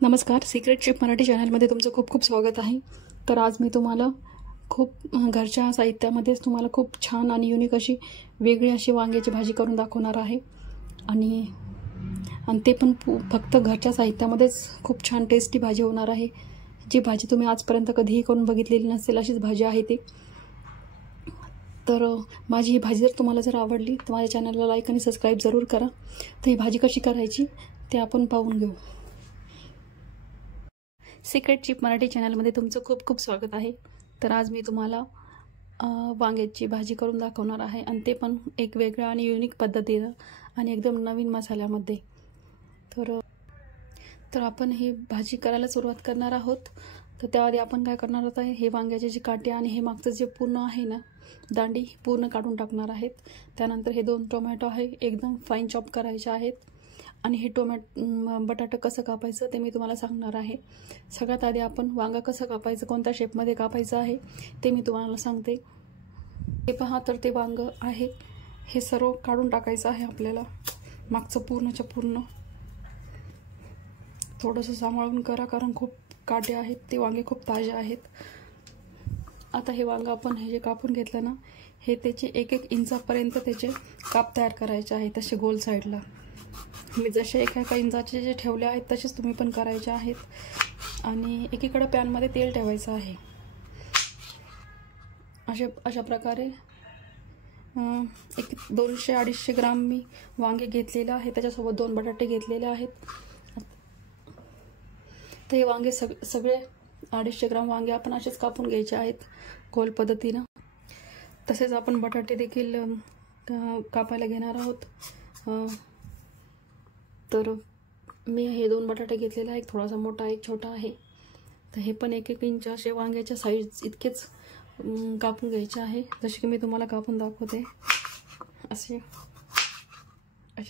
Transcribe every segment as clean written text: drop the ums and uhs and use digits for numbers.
नमस्कार, secret chef Marathi चॅनलमध्ये तुमचं खूप खूप स्वागत आहे। तर आज मी तुम्हाला खूप घरच्या साहित्यामध्येच तुम्हाला खूप छान आणि युनिक अशी वेगळी अशी वांग्याची भाजी करून दाखवणार आहे आणि ते पण फक्त घरच्या साहित्यामध्येच खूप छान टेस्टी भाजी होणार आहे। जी भाजी तुम्ही आजपर्यंत कधीही करून बघितलेली नसेल अशीच भाजी आहे ती। तर माझी ही भाजी जर तुम्हाला आवडली तर माझ्या चॅनलला लाईक आणि सबस्क्राईब जरूर करा। तर ही भाजी कशी करायची ते आपण पाहून घेऊ। सिक्रेट शेफ मराठी चॅनलमध्ये तुमचं खूप खूप स्वागत आहे। तर आज मी तुम्हाला वांग्याची भाजी करून दाखवणार आहे आणि ते पण एक वेगळ्या आणि युनिक पद्धतीनं आणि एकदम नवीन मसाल्यामध्ये। तर आपण ही भाजी करायला सुरुवात करणार आहोत। तर त्याआधी आपण काय करणार आहोत, हे वांग्याचे जे काटे आणि हे मागचं जे पूर्ण आहे ना दांडी पूर्ण काढून टाकणार आहेत। त्यानंतर हे 2 टोमॅटो आहे एकदम फाईन चॉप करायचे आहेत आणि हे बटाटा कसं कापायचं ते मी तुम्हाला सांगणार आहे। सगळ्यात आधी आपण वांगा कसं कापायचं, कोणत्या शेपमध्ये कापायचं आहे ते मी तुम्हाला सांगते। हे पहा, तर ते वांग आहे हे सर्व काढून टाकायचं आहे आपल्याला। मागचं पूर्णच्या पूर्ण थोडंसं सांभाळून करा, कारण खूप काटे आहेत, ते वांगे खूप ताजे आहेत। आता हे वांग आपण हे जे कापून घेतलं ना, हे त्याचे 1-1 इंचापर्यंत त्याचे काप तयार करायचे आहे, तसे गोल साईडला। मी जसे 1-1 इंचाचे जे ठेवले आहेत तसेच तुम्ही पण करायचे आहेत आणि एकीकडे पॅनमध्ये तेल ठेवायचं आहे। अशा प्रकारे 200-250 ग्राम मी वांगे घेतलेले आहे, त्याच्यासोबत 2 बटाटे घेतलेले आहेत। तर हे वांगे सगळे 250 ग्राम वांगे आपण असेच कापून घ्यायचे आहेत गोल पद्धतीनं। तसेच आपण बटाटे देखील कापायला घेणार आहोत। तर मी हे 2 बटाटे घेतलेले आहे, एक थोडासा मोठा एक छोटा आहे। तर हे पण 1-1 इंच असे वांग्याच्या साईज इतकेच कापून घ्यायचे आहे, जसे की मी तुम्हाला कापून दाखवते। असे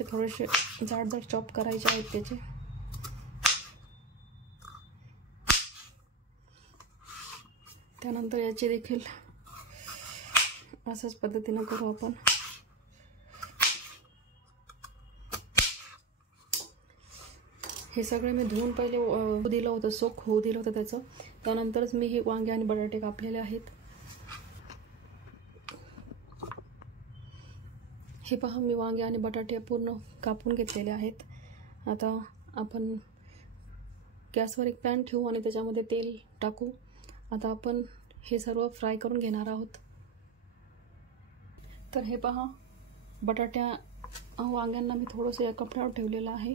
थोडेसे जाड चॉप करायचे आहेत त्याचे। त्यानंतर याचे देखील अशाच पद्धतीने करू आपण। हे सगळे मी धुवून पहिले दिलं होतं, सोक होऊ दिलं होतं त्याचं। त्यानंतरच मी हे वांगे आणि बटाटे कापलेले आहेत। हे पहा, मी वांगे आणि बटाटे पूर्ण कापून घेतलेले आहेत। आता आपण गॅसवर एक पॅन ठेवू आणि त्याच्यामध्ये तेल टाकू। आता आपण हे सर्व फ्राय करून घेणार आहोत। तर हे पहा, वांग्यांना मी थोडंसं या कपड्यावर ठेवलेलं आहे,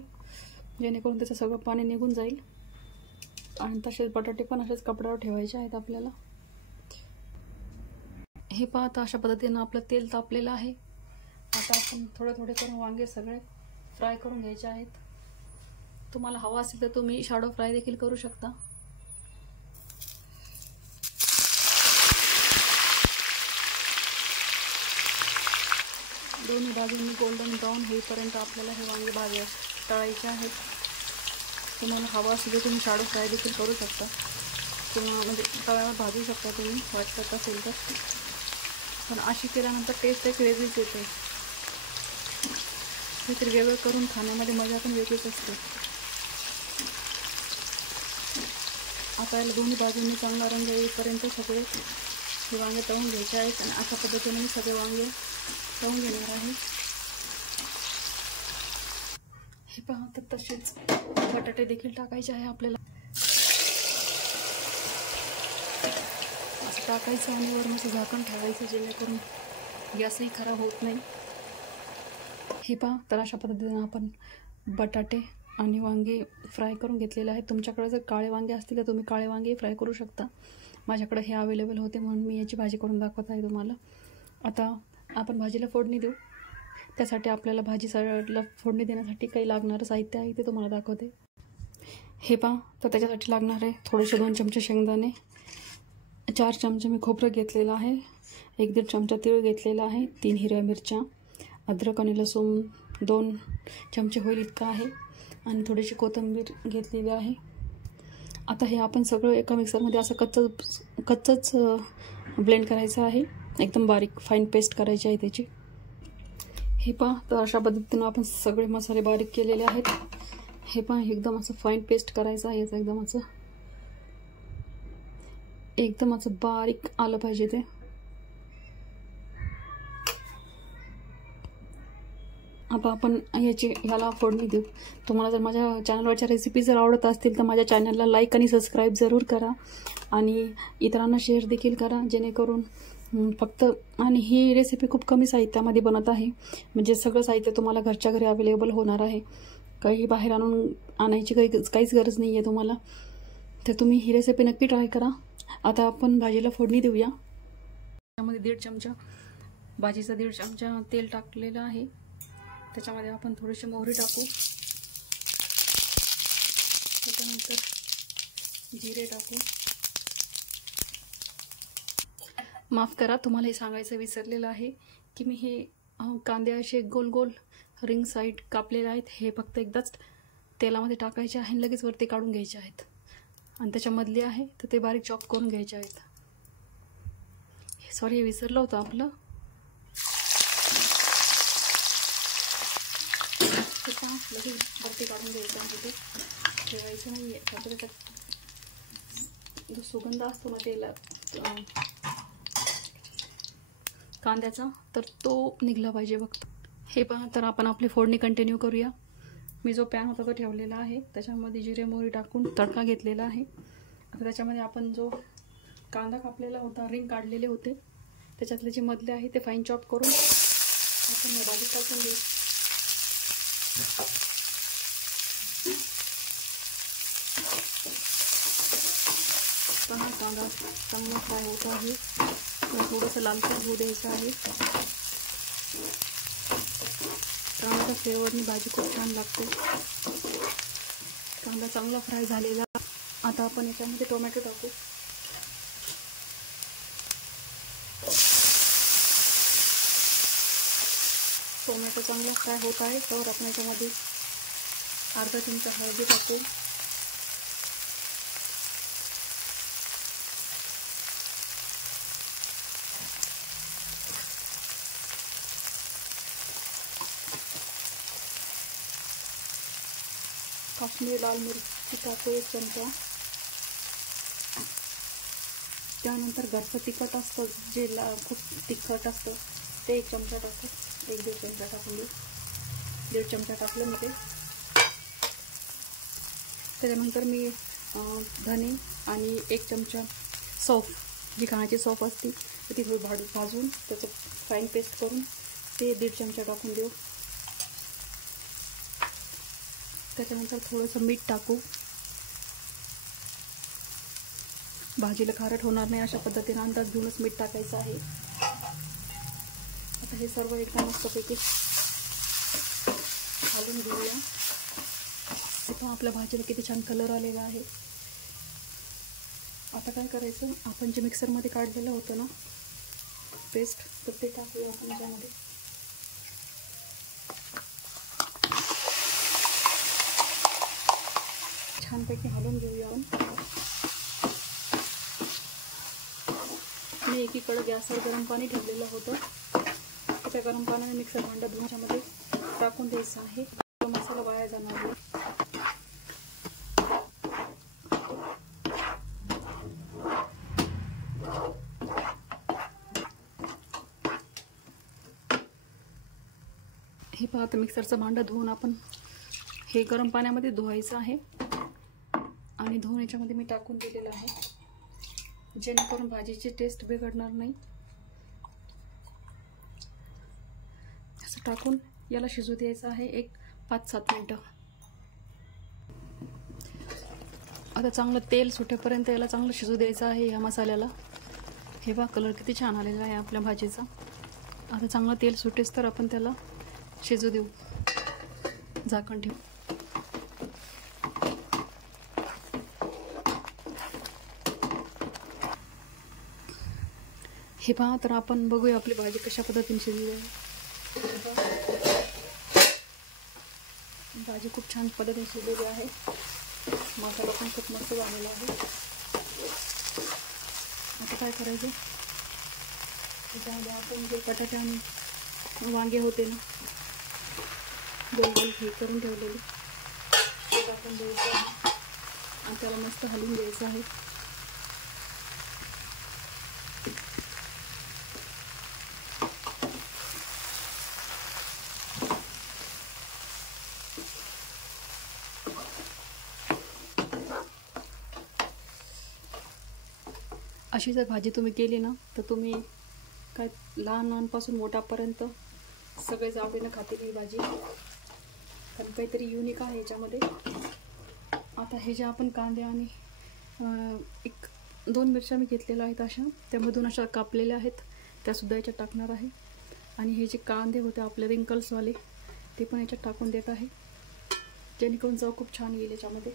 जेणेकरून त्याचं सगळं पाणी निघून जाईल। आणि तसेच बटाटे पण असेच कपड्यावर ठेवायचे आहेत आपल्याला। हे पहा, आता अशा पद्धतीनं आपलं तेल तापलेलं आहे। आता आपण थोडे करून वांगे सगळे फ्राय करून घ्यायचे आहेत। तुम्हाला हवा असेल तर तुम्ही शॅडो फ्राय देखील करू शकता। दोन्ही बाजूंनी गोल्डन ब्राऊन होईपर्यंत आपल्याला हे वांगे तळायचे आहेत। तुम्हाला हवा असेल तर तुम्ही शॅडो फ्राय देखील करू शकता किंवा म्हणजे तव्यावर भाजू शकता तुम्ही, वाटत असेल तर। पण अशी केल्यानंतर टेस्ट एक वेगळीच येते, काहीतरी वेगळं करून खाण्यामध्ये मजा पण वेगळीच असते। आता याला दोन्ही बाजूंनी चांगला रंग येईपर्यंत सगळे हे वांगे तळून घ्यायचे आहेत आणि अशा पद्धतीने मी सगळे वांगे तळून घेणार आहे। हे पहा, तर तसेच बटाटे देखील टाकायचे आहे आपल्याला। असं टाकायचं आणि वरून असं झाकण ठेवायचं, जेणेकरून गॅसही खराब होत नाही। हे पहा, तर अशा पद्धतीने आपण बटाटे आणि वांगे फ्राय करून घेतलेले आहेत। तुमच्याकडे जर काळे वांगे असतील तर तुम्ही काळे वांगे फ्राय करू शकता। माझ्याकडे हे अवेलेबल होते म्हणून मी याची भाजी करून दाखवत आहे तुम्हाला। आता आपण भाजीला फोडणी देऊ। त्यासाठी आपल्याला भाजीला फोडणी देण्यासाठी काही लागणारं साहित्य आहे ते तुम्हाला दाखवते। हे पहा, तर त्याच्यासाठी लागणारे थोडेसे 2 चमचे शेंगदाणे, 4 चमचे मी खोबरं घेतलेलं आहे, 1-1.5 चमचा तीळ घेतलेला आहे, 3 हिरव्या मिरच्या, अद्रक आणि लसूण 2 चमचे होईल इतका आहे आणि थोडीशी कोथिंबीर घेतलेली आहे। आता हे आपण सगळं एका मिक्सरमध्ये असं कच्चंच ब्लेंड करायचं आहे, एकदम बारीक फाईन पेस्ट करायची आहे त्याची। हे पहा, तर अशा पद्धतीनं आपण सगळे मसाले बारीक केलेले आहेत। हे पण एकदम असं फाईन पेस्ट करायचं आहे याचं, एकदम असं बारीक आलं पाहिजे ते. आता आपण ह्याला फोडणी देऊ. तुम्हाला जर माझ्या चॅनलवरच्या रेसिपी जर आवडत असतील तर माझ्या चॅनलला लाईक आणि सबस्क्राईब जरूर करा आणि इतरांना शेअर देखील करा, जेणेकरून फक्त. आणि ही रेसिपी खूप कमी साहित्यामध्ये बनत आहे, म्हणजे सगळं साहित्य तुम्हाला घरच्या घरी अवेलेबल होणार आहे. काही बाहेर आणायची काहीच गरज नाही आहे तुम्हाला. तर तुम्ही ही रेसिपी नक्की ट्राय करा. आता आपण भाजीला फोडणी देऊया. त्यामध्ये 1.5 चमचा भाजीचा 1.5 चमचा तेल टाकलेलं आहे. त्याच्यामध्ये आपण थोडीशी मोहरी टाकू. त्याच्यानंतर जिरे टाकू. माफ करा, तुम्हाला हे सांगायचं विसरलेलं आहे की मी हे कांदे असे गोल गोल रिंग साईड कापलेले आहेत. हे फक्त एकदाच तेलामध्ये टाकायचे आहे, लगेच वरती काढून घ्यायचे आहेत. आणि त्याच्यामधले आहे तर ते बारीक चॉप करून घ्यायचे आहेत. सॉरी, हे विसरलं होतं आपलं. लगेच वरती काढून घ्यायचं आहे, ते ठेवायचं नाही आहे. त्याच्यात जो सुगंध असतो ना तेला कांद्याचा, तर तो निघला पाहिजे फक्त. हे पहा, तर आपण आपली फोडणी कंटिन्यू करूया. मी जो पॅन होता तो ठेवलेला आहे, त्याच्यामध्ये जिरे मोहरी टाकून तडका घेतलेला आहे. आता त्याच्यामध्ये आपण जो कांदा कापलेला होता, रिंग काढलेले होते, त्याच्यातले जे मधले आहे ते फाईन चॉप करून आपण भाजी टाकून देऊ. पहा, कांदा चांगला फ्राय होत आहे. थोडंसं लालसर होऊ द्यायचं आहे. कांद्याच्या फ्लेवरनी भाजी खूप छान लागते. कांदा चांगला फ्राय झालेला. आता आपण याच्यामध्ये टोमॅटो टाकू. टोमॅटो चांगला फ्राय होत आहे, तर आपण याच्यामध्ये अर्धा चमचा हळदी टाकू. काश्मीरी लाल मिरची टाकू 1 चमचा. त्यानंतर घरचं तिखट असतं, जे खूप तिखट असतं ते 1 चमचा टाकू. 1-1.5 चमचा टाकून देऊ. 1.5 चमचा टाकलं मी ते. त्याच्यानंतर मी धने आणि 1 चमचा सौंफ, जी खाण्याची सौंफ असते ती थोडी भाजून त्याचं फाईन पेस्ट करून ते 1.5 चमचा टाकून देऊ. त्याच्यानंतर थोडंसं मीठ टाकू. भाजीला खारट होणार नाही अशा पद्धतीने अंदाज घेऊनच मीठ टाकायचं आहे. आता हे सर्व एकदम मस्तपैकी घालून घेऊया. आता आपल्या भाजीला किती छान कलर आलेला आहे. आता काय करायचं, आपण जे मिक्सरमध्ये काढलेलं होतं ना पेस्ट, तर ते टाकूया आपण त्यामध्ये. छानपैकी हलवून घेऊया आपण. मी एकीकडे गॅसवर गरम पाणी ठेवलेलं होतं, त्या गरम पाण्याने मिक्सर भांडा धुण्यामध्ये टाकून द्यायचं आहे. मसाला वाया जाणार नाही. हे पाहता, मिक्सरचं भांडं धुवून आपण हे गरम पाण्यामध्ये धुवायचं आहे आणि धुवून याच्यामध्ये मी टाकून दिलेलं आहे, जेणेकरून भाजीची टेस्ट बिघडणार नाही. असं टाकून याला शिजू द्यायचं आहे 5-7 मिनटं. आता चांगलं तेल सुटेपर्यंत याला चांगलं शिजू द्यायचं आहे या मसाल्याला. हे बघा, कलर किती छान आलेला आहे आपल्या भाजीचा. आता चांगलं तेल सुटेस तर आपण त्याला शिजू देऊ. झाकण ठेवू. हे पहा, तर आपण बघूया आपली भाजी कशा पद्धतीने शिजली आहे. भाजी खूप छान पद्धतीने शिजलेली आहे. मसाला पण खूप मस्त झालेला आहे. आता काय करायचं, त्याच्यामध्ये आपण जे बटाटे आणि वांगे होते ना गोल गोल हे करून ठेवलेले, ते टाकून द्यायचं आहे आणि त्याला मस्त हलवून द्यायचं आहे. अशी जर भाजी तुम्ही केली ना तर तुम्ही काय लहानांपासून मोठ्यापर्यंत सगळेच आवडीनं खातील ही भाजी, कारण काहीतरी युनिक आहे याच्यामध्ये. आता हे जे आपण कांदे आणि 1-2 मिरच्या मी घेतलेल्या आहेत अशा, त्यामधून अशा कापलेल्या आहेत, त्यासुद्धा याच्यात टाकणार आहे. आणि हे जे कांदे होते आपले रिंकल्सवाले ते पण याच्यात टाकून देत आहे, जेणेकरून चव खूप छान येईल याच्यामध्ये.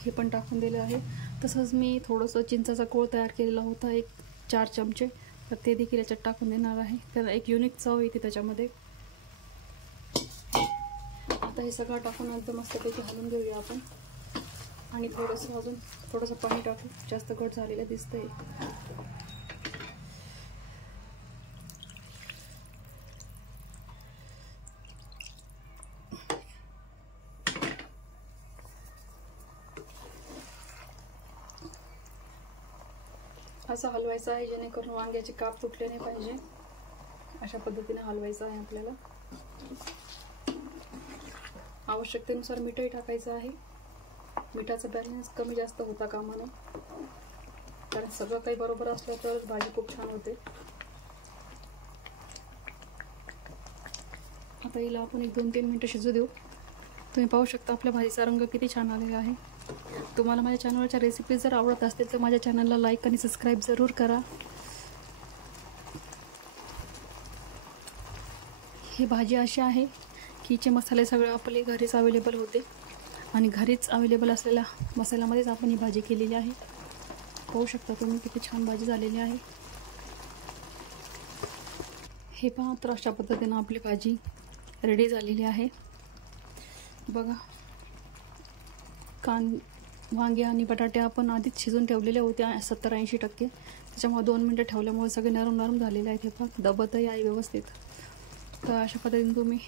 हे पण टाकून दिले आहे. तसंच मी थोडंसं चिंचाचा कोळ तयार केलेला होता, 1-4 चमचे, तर ते देखील याच्यात टाकून देणार आहे. त्याला एक युनिक चव येते त्याच्यामध्ये. आता हे सगळं टाकून एकदम मस्तपैकी हलवून घेऊया आपण. आणि थोडंसं पाणी टाकू, जास्त घट झालेलं दिसतंय. असं हलवायचं आहे जेणेकरून वांग्याचे काप तुटले नाही पाहिजे. अशा पद्धतीने हलवायचं आहे आपल्याला. आवश्यकतेनुसार मीठही टाकायचं आहे. मिठाचा बॅलन्स कमी जास्त होता कामा नये, कारण सगळं काही बरोबर असलं तरच भाजी खूप छान होते. आता हिला आपण 1-2-3 मिनटं शिजू देऊ. तुम्ही पाहू शकता आपल्या भाजीचा रंग किती छान आलेला आहे. तुम्हाला माझ्या चॅनलवरच्या रेसिपीज जर आवडत असतील तर माझ्या चॅनलला लाईक आणि सबस्क्राईब जरूर करा. ही भाजी अशी आहे की हिचे मसाले सगळे आपले घरीच अवेलेबल होते आणि घरीच अवेलेबल असलेल्या मसाल्यामध्येच आपण ही भाजी केलेली आहे. पाहू शकता तुम्ही किती छान भाजी झालेली आहे. हे पहा, तर अशा पद्धतीनं आपली भाजी रेडी झालेली आहे बघा. वांगे आणि बटाटे आपण आधीच शिजून ठेवलेले होते 70-80%, त्याच्यामुळे 2 मिनटं ठेवल्यामुळे सगळे नरम झालेले आहेत. हे पहा, दबतही आहे व्यवस्थित. तर अशा पद्धतीने तुम्ही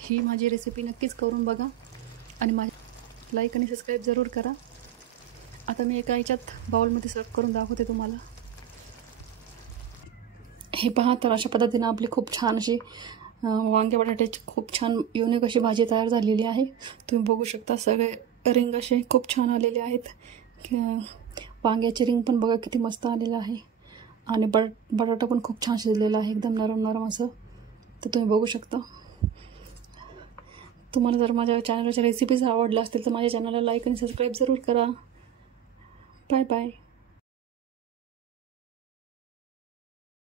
ही माझी रेसिपी नक्कीच करून बघा आणि माझी लाईक आणि सबस्क्राईब जरूर करा. आता मी एका ह्याच्यात बाउलमध्ये सर्व करून दाखवते तुम्हाला. हे पहा, तर अशा पद्धतीनं आपली खूप छान अशी वांगे बटाट्याची खूप छान युनिक अशी भाजी तयार झालेली आहे. तुम्ही बघू शकता सगळे रिंग असे खूप छान आलेले आहेत. वांग्याचे रिंग पण बघा किती मस्त आलेलं आहे आणि बटाटा पण खूप छान शिजलेला आहे, एकदम नरम असं. तर तुम्ही बघू शकता. तुम्हाला जर माझ्या चॅनलच्या रेसिपीज आवडल्या असतील तर माझ्या चॅनलला लाईक आणि सबस्क्राईब जरूर करा. Bye bye.